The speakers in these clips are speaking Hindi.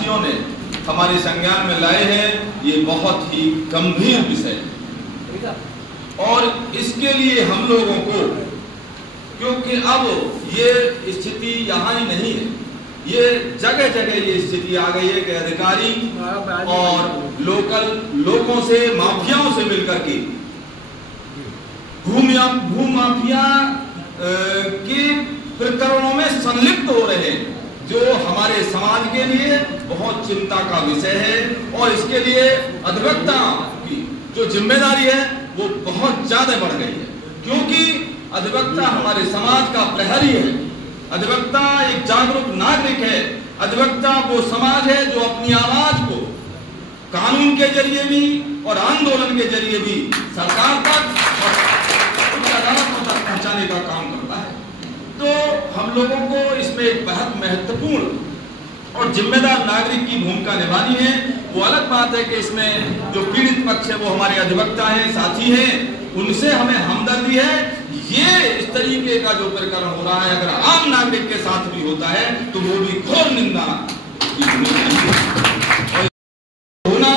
साथियों ने हमारे संज्ञान में लाए हैं, ये बहुत ही गंभीर विषय है और इसके लिए हम लोगों को, क्योंकि अब ये स्थिति यहाँ ही नहीं है, ये जगह जगह ये स्थिति आ गई है कि अधिकारी और लोकल लोगों से, माफियाओं से मिलकर के भूमाफिया के प्रकरणों में संलिप्त हो रहे हैं, जो हमारे समाज के लिए बहुत चिंता का विषय है। और इसके लिए अधिवक्ता की जो जिम्मेदारी है वो बहुत ज्यादा बढ़ गई है, क्योंकि अधिवक्ता हमारे समाज का प्रहरी है, अधिवक्ता एक जागरूक नागरिक है, अधिवक्ता वो समाज है जो अपनी आवाज को कानून के जरिए भी और आंदोलन के जरिए भी सरकार तक और उच्च अदालतों तक पहुंचाने का काम करता है। तो हम लोगों को इसमें एक बहुत महत्वपूर्ण और जिम्मेदार नागरिक की भूमिका निभानी है। वो अलग बात है कि इसमें जो पीड़ित पक्ष है वो हमारे अधिवक्ता हैं, साथी हैं, उनसे हमें हमदर्दी है। ये इस तरीके का जो प्रकरण हो रहा है अगर आम नागरिक के साथ भी होता है तो वो भी घोर निंदा होना,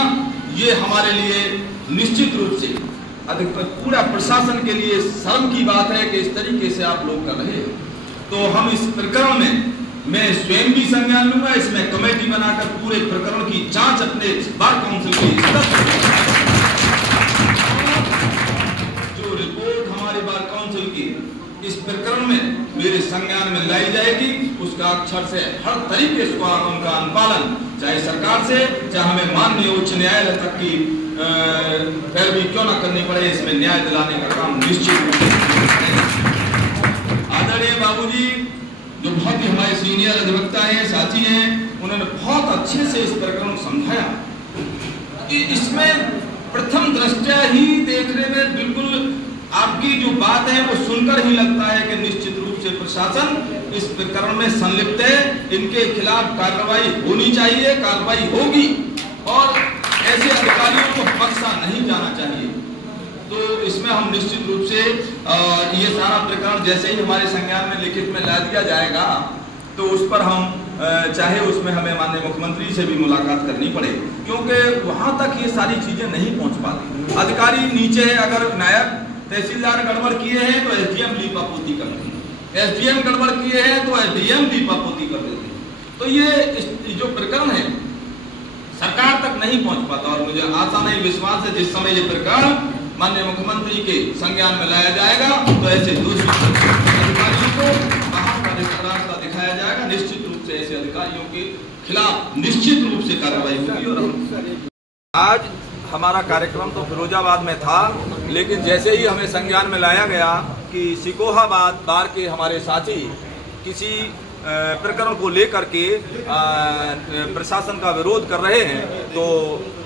ये हमारे लिए निश्चित रूप से पूरा प्रशासन के लिए शर्म की बात है कि इस तरीके से आप लोग कर रहे हैं। तो हम इस प्रकरण में मैं स्वयं भी संज्ञान लूंगा, इसमें कमेटी बनाकर पूरे प्रकरण की जांच अपने बार काउंसिल के स्तर पर, जो रिपोर्ट हमारे बार काउंसिल की इस प्रकरण में मेरे संज्ञान में लाई जाएगी, उसका अक्षर से हर तरीके से उनका अनुपालन, चाहे सरकार से, चाहे हमें माननीय उच्च न्यायालय तक की पैरवी क्यों ना करनी पड़े, इसमें न्याय दिलाने का काम निश्चित रूप से। आदरणीय बाबूजी जो बहुत ही हमारे सीनियर अधिवक्ता हैं, साथी हैं, उन्होंने बहुत अच्छे से इस प्रकरण को समझाया कि इसमें प्रथम दृष्टया ही देखने में बिल्कुल आपकी जो बात है वो सुनकर ही लगता है कि निश्चित रूप से प्रशासन इस प्रकरण में संलिप्त है, इनके खिलाफ कार्रवाई होनी चाहिए, कार्रवाई होगी और ऐसे अधिकारियों को बख्शा नहीं जाना चाहिए। तो इसमें हम निश्चित रूप से ये सारा प्रकरण जैसे ही हमारे संज्ञान में लिखित में ला दिया जाएगा तो उस पर हम चाहे उसमें हमें माननीय मुख्यमंत्री से भी मुलाकात करनी पड़े, क्योंकि वहां तक ये सारी चीजें नहीं पहुंच पाती। अधिकारी नीचे है, अगर नायब तहसीलदार गड़बड़ किए हैं तो एसडीएम लीपापोती कर देते हैं, एसडीएम गड़बड़ किए हैं तो एसडीएम लीपापोती कर देते हैं। तो ये जो प्रकरण है सरकार तक नहीं पहुंच पाता और मुझे आशा नहीं, विश्वास है जिस समय ये प्रकरण माननीय मुख्यमंत्री के संज्ञान में लाया जाएगा तो ऐसे दूसरे अधिकारियों को बाहर का रास्ता दिखाया जाएगा, निश्चित रूप से ऐसे अधिकारियों के खिलाफ निश्चित रूप से कार्रवाई होगी। और आज हमारा कार्यक्रम तो फिरोजाबाद में था, लेकिन जैसे ही हमें संज्ञान में लाया गया कि सिकोहाबाद बार के हमारे साथी किसी प्रकरण को लेकर के प्रशासन का विरोध कर रहे हैं, तो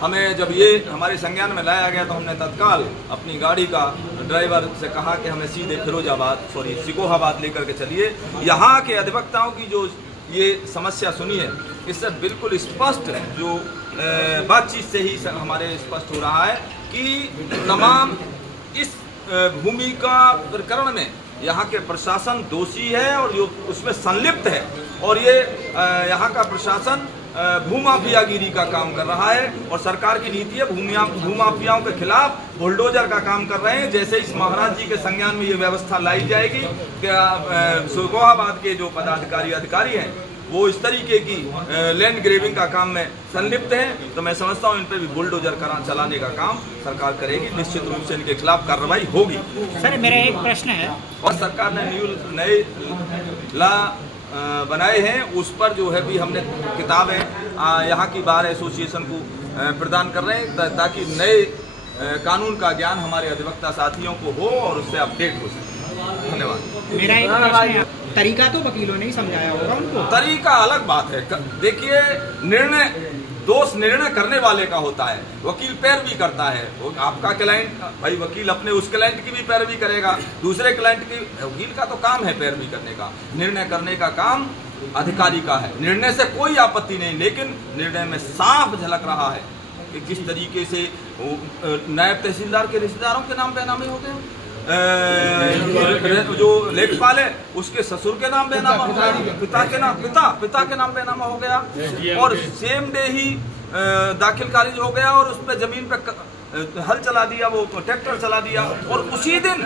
हमें जब ये हमारे संज्ञान में लाया गया तो हमने तत्काल अपनी गाड़ी का ड्राइवर से कहा कि हमें सीधे सिकोहाबाद लेकर के चलिए। यहाँ के अधिवक्ताओं की जो ये समस्या सुनी है, इससे बिल्कुल स्पष्ट जो बातचीत से ही हमारे स्पष्ट हो रहा है कि तमाम इस भूमि का प्रकरण में यहाँ के प्रशासन दोषी है और जो उसमें संलिप्त है, और ये यहाँ का प्रशासन भूमाफियागिरी का काम कर रहा है और सरकार की नीति है भूमाफियाओं के खिलाफ बुलडोजर का काम कर रहे हैं। जैसे इस महाराज जी के संज्ञान में ये व्यवस्था लाई जाएगी कि सिकोहाबाद के जो अधिकारी हैं वो इस तरीके की लैंड ग्रेविंग का काम में संलिप्त हैं, तो मैं समझता हूँ इन पर भी बुलडोजर चलाने का काम सरकार करेगी, निश्चित रूप से इनके खिलाफ कार्रवाई होगी। सर मेरा एक प्रश्न है, और सरकार ने नए ला बनाए हैं, उस पर जो है भी हमने किताबें यहाँ की बार एसोसिएशन को प्रदान कर रहे हैं ताकि नए कानून का ज्ञान हमारे अधिवक्ता साथियों को हो और उससे अपडेट हो सके। धन्यवाद। मेरा एक प्रश्न है, तरीका तो वकीलों ने ही समझाया होगा उनको। तरीका अलग बात है, देखिए निर्णय करने वाले का होता है, वकील पैरवी करता है। वो आपका क्लाइंट, भाई वकील अपने उस क्लाइंट की भी पैरवी करेगा, दूसरे क्लाइंट की, वकील का तो काम है पैरवी करने का, निर्णय करने का काम अधिकारी का है। निर्णय से कोई आपत्ति नहीं, लेकिन निर्णय में साफ झलक रहा है कि किस तरीके से नायब तहसीलदार के रिश्तेदारों के नाम पे नामे हो गए, जो लेखपाल है उसके ससुर के नाम बेनामा हो गया, पिता के नाम बेनामा हो गया, और सेम डे ही दाखिल खारिज हो गया और उसमें जमीन पे हल चला दिया, वो ट्रैक्टर चला दिया, और उसी दिन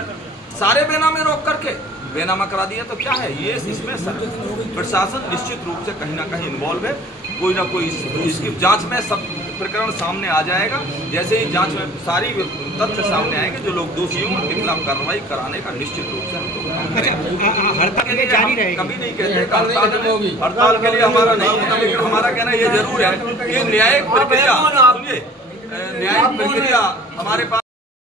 सारे बेनामे रोक करके बेनामा करा दिया। तो क्या है ये, इसमें प्रशासन निश्चित रूप से कहीं ना कहीं इन्वॉल्व है। कोई ना कोई इसकी जांच में सब प्रकरण सामने आ जाएगा। जैसे ही जांच में सारी तथ्य सामने आएंगे, जो लोग दोषी हों उनके खिलाफ कार्रवाई कराने का निश्चित रूप से हम लोग हड़ताल के जारी रहेगी। कभी नहीं कहते हड़ताल के लिए हमारा नहीं होता, लेकिन हमारा कहना ये जरूर है कि न्यायिक प्रक्रिया, सुनिए, न्यायिक प्रक्रिया हमारे पास